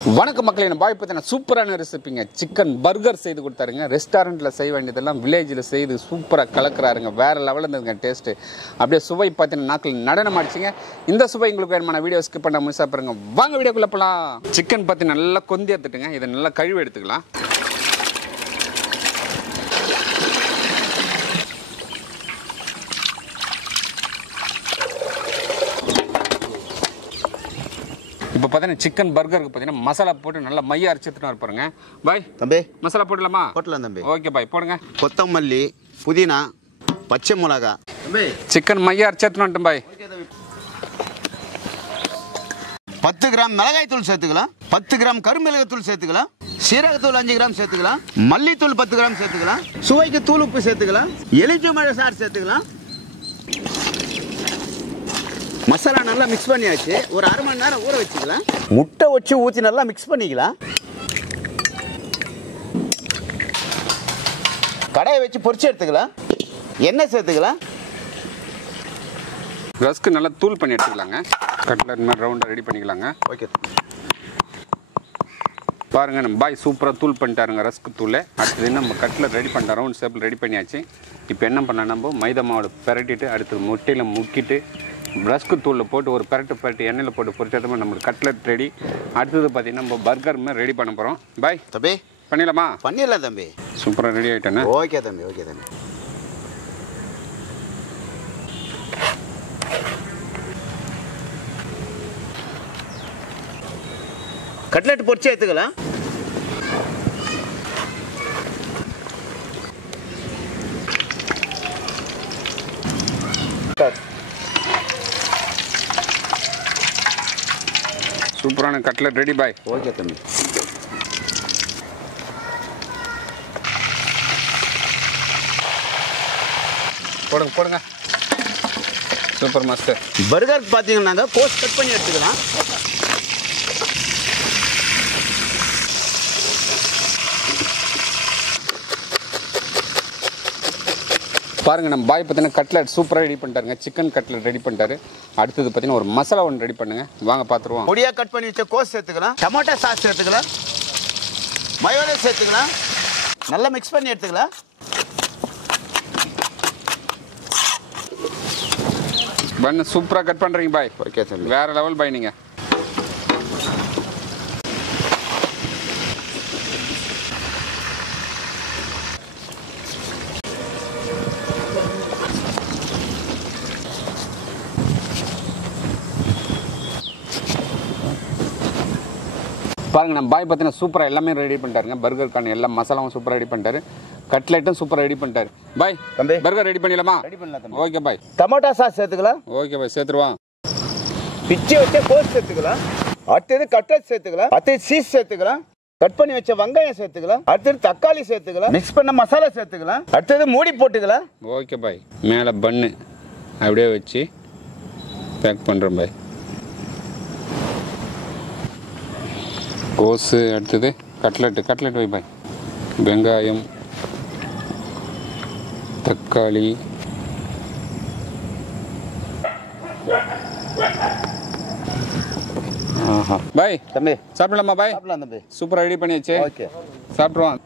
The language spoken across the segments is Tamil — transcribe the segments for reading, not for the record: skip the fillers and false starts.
வணக்கம் மக்களே, நம்ம பாய் பார்த்தீங்கன்னா சூப்பரான ரெசிபிங்க. சிக்கன் பர்கர் செய்து கொடுத்தாருங்க. ரெஸ்டாரண்ட்டில் செய்ய வேண்டியதெல்லாம் வில்லேஜில் செய்து சூப்பராக கலக்கிறாருங்க. வேறு லெவலில் இருந்ததுங்க டேஸ்ட்டு. அப்படியே சுவை பார்த்தீங்கன்னா நாக்கில் நடனம் ஆடிச்சிங்க. இந்த சுவை உங்களுக்கு வேணுமான வீடியோ ஸ்கிப் பண்ண முழுசாக பாருங்க. வாங்க வீடியோக்குள்ளே போகலாம். சிக்கன் பார்த்து நல்லா கொந்தி எடுத்துட்டுங்க. இதை நல்லா கழுவி எடுத்துக்கலாம். இப்போ பார்த்தீங்கன்னா சிக்கன் பர்கருக்கு பார்த்தீங்கன்னா மசாலா போட்டு நல்லா மைய அரைச்சிட்டு இருப்பாருங்க. பாய் தம்பி மசாலா போடலாமா? போட்டலாம் தம்பி. ஓகே பாய், போடுங்க. கொத்தமல்லி, புதினா, பச்சை மிளகா. தம்பி சிக்கன் மைய அரைச்சிட்டு பாய். 10 கிராம் மிளகாய் தூள் சேர்த்துக்கலாம், 10 கிராம் கருமிளகாய் சேர்த்துக்கலாம், சீரகத்தூள் 5 கிராம் சேர்த்துக்கலாம், மல்லித்தூள் 10 கிராம் சேர்த்துக்கலாம், சுவைக்கு தூள் உப்பு சேர்த்துக்கலாம், எலுமிச்சை சாறு சேர்த்துக்கலாம். மசாலா நல்லா மிக்ஸ் பண்ணியாச்சு. ஒரு அரை மணி நேரம் ஊற வச்சுக்கலாம். முட்டை வச்சு ஊற்றி நல்லா மிக்ஸ் பண்ணிக்கலாம். கடாயை வச்சு பொரிச்சு எடுத்துக்கலாம். எண்ணெய் சேர்த்துக்கலாம். ரஸ்க்கு நல்லா தூள் பண்ணி எடுத்துக்கலாங்க. கட்லட் மாதிரி ரவுண்டாக ரெடி பண்ணிக்கலாங்க. ஓகே பாருங்கள், நம்ம பாய் சூப்பராக தூள் பண்ணிட்டாருங்க ரஸ்க்கு தூள். அடுத்தது நம்ம கட்லட் ரெடி பண்ணிட்டோம். ரவுண்ட் ஷேப்பில் ரெடி பண்ணியாச்சு. இப்போ என்ன பண்ணால் நம்ம மைதா மாவோட பிரட்டிட்டு அடுத்தது முட்டையில் முக்கிட்டு ரஸ்க்கு தூளில் போட்டு ஒரு பிரட்டு எண்ணெயில் போட்டு பொரிச்சது மாதிரி நம்மளுக்கு கட்லட் ரெடி. அடுத்தது பார்த்தீங்கன்னா நம்ம பர்கர் மாதிரி ரெடி பண்ண போகிறோம். பாய் தம்பி பண்ணிடலாமா? பண்ணிடலாம் தம்பி. சூப்பராக ரெடி ஆகிட்டேண்ணே. ஓகே தம்பி, ஓகே தம்பி. கட்லெட் பொரிச்சு எடுத்துக்கலாம். சூப்பரான கட்லட் ரெடி பாய். ஓகே தம்பி. போடுங்க போடுங்க. Super master. பர்கர் பார்த்தீங்கன்னா கோஸ் கட் பண்ணி எடுத்துக்கலாம். பாருங்கள், நம்ம பாய் பார்த்தீங்கன்னா கட்லட் சூப்பராக ரெடி பண்ணிட்டாருங்க. சிக்கன் கட்லட் ரெடி பண்ணிட்டாரு. அடுத்தது பார்த்தீங்கன்னா ஒரு மசாலா ஒன்று ரெடி பண்ணுங்க. வாங்க பார்த்துருவோம். பொடியாக கட் பண்ணி வச்ச கோஸ் சேர்த்துக்கலாம், டொமேட்டோ சாஸ் சேர்த்துக்கலாம், மயோனைஸ் சேர்த்துக்கலாம். நல்லா மிக்ஸ் பண்ணி எடுத்துக்கலாம். பண்ணு சூப்பராக கட் பண்ணுறீங்க பாய். ஓகே சார், வேறு லெவல் பாய் நீங்கள். பாருங்க, நம்ம பாய் பார்த்தீங்கன்னா சூப்பராக எல்லாமே ரெடி பண்ணிட்டாருங்க. பர்கருக்கான எல்லா மசாலாவும் சூப்பராக ரெடி பண்ணிட்டாரு. கட்லெட்டும் சூப்பராக ரெடி பண்ணிட்டாரு. பாய் தம்பி பர்கர் ரெடி பண்ணிடலாமா? ரெடி பண்ணலாம் தம்பி. ஓகே பாய். டொமேட்டோ சாஸ் சேர்த்துக்கலாம். ஓகே பாய், சேர்த்துருவான். பிச்சு வச்ச கோஸ் சேர்த்துக்கலாம். அடுத்தது கட்லெட் சேர்த்துக்கலாம். அடுத்தது சீஸ் சேர்த்துக்கலாம். கட் பண்ணி வச்ச வெங்காயம் சேர்த்துக்கலாம். அடுத்தது தக்காளி சேர்த்துக்கலாம். மிக்ஸ் பண்ண மசாலா சேர்த்துக்கலாம். அடுத்தது மூடி போட்டுக்கலாம். Okay bye. மேலே பன்னு அப்படியே வச்சு பேக் பண்ணுறோம் பாய். கோஸு, அடுத்தது கட்லெட் வை பாய். வெங்காயம், தக்காளி, ஆஹா பாய். தம்பி சாப்பிடலாமா பாய்? சாப்பிடலாம் தம்பி. சூப்பராக ரெடி பண்ணியாச்சு. ஓகே சாப்பிட்ருவான்.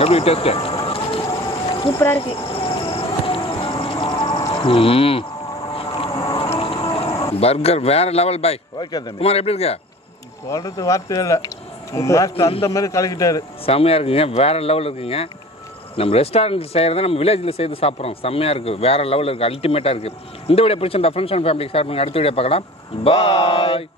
எப்படி டேஸ்ட்? சூப்பரா இருக்கு. பர்கர் வேற லெவல் பாய். ஓகே தம்பி. குமார் எப்படி இருக்கு? சொல்றது வார்த்தை இல்லை, மாஸ்டர் அந்த மாதிரி கலக்கிட்டாரு. செம்மையாக இருக்குங்க, வேற லெவல் இருக்குங்க. நம்ம ரெஸ்டாரண்ட் செய்கிறத நம்ம வில்லேஜில் செய்து சாப்பிட்றோம். செம்மையாக இருக்குது, வேறு லெவலில் இருக்குது, அல்டிமேட்டாக இருக்குது. இந்த வீடியோ பிடிச்சிருந்தா ஃப்ரெண்ட்ஸ் அண்ட் ஃபேமிலிக்கு ஷேர் பண்ணுங்கள். அடுத்த வீடியோ பார்க்கலாம். பாய்.